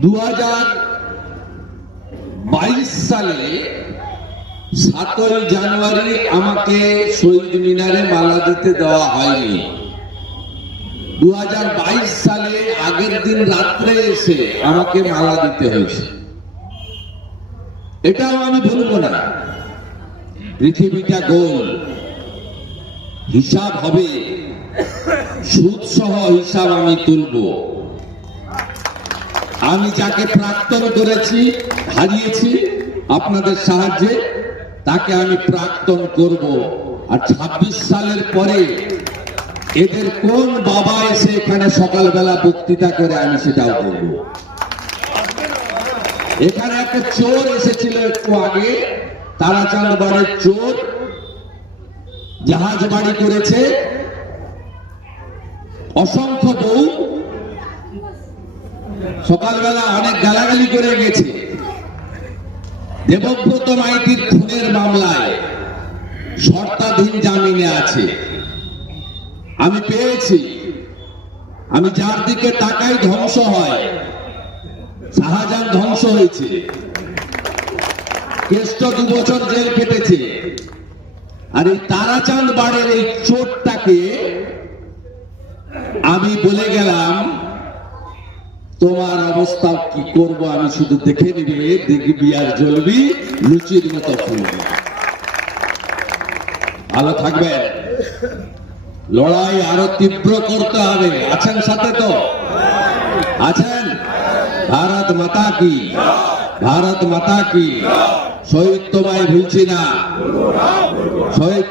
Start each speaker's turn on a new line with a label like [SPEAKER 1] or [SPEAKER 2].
[SPEAKER 1] দু হাজার বাইশ সালে সাতই জানুয়ারি আমাকে শহীদ মিনারে মালা দিতে দেওয়া হয়নি। দু হাজার বাইশ সালে আগের দিন রাত্রে এসে আমাকে মালা দিতে হয়েছে। এটাও আমি বলব না। পৃথিবীটা গোল। হিসাব হবে। সুদ সহ হিসাব আমি তুলব। আমি যাকে প্রাক্তন করেছি, হারিয়েছি আপনাদের সাহায্যে, তাকে আমি প্রাক্তন করব। আর ২৬ সালের পরে এদের কোন বাবা এসে এখানে সকালবেলা বক্তৃতা করে আমি সেটাও করব এখানে একটা চোর এসেছিল একটু আগে তারাচাঁদ বাড়ির চোর জাহাজ বাড়ি করেছে। অসংখ্য বউ সকালবেলা অনেক গালাগালি করে গেছে। দেবব্রত মাইতির খুনের মামলায় শর্তাধীন জামিনে আছে। আমি পেয়েছি। আমি যার দিকে তাকাই ধ্বংস হয়। শাহজাহান ধ্বংস হয়েছে। কেষ্ট দু বছর জেল কেটেছে। আর এই তারাচাঁদ বাড়ির এই চোরটাকে আমি বলে গেলাম তোমার অবস্থা কি করব আমি শুধু দেখে নিবি, দেখবি আর জ্বলবি, লুচির মতো ভালো থাকবেন লড়াই আরও তীব্র করতে হবে। আছেন সাথে তো? আছেন? ভারত মাতা কি? ভারত মাতা কি? শহীদ তোমায় ভুলছি না। শহীদ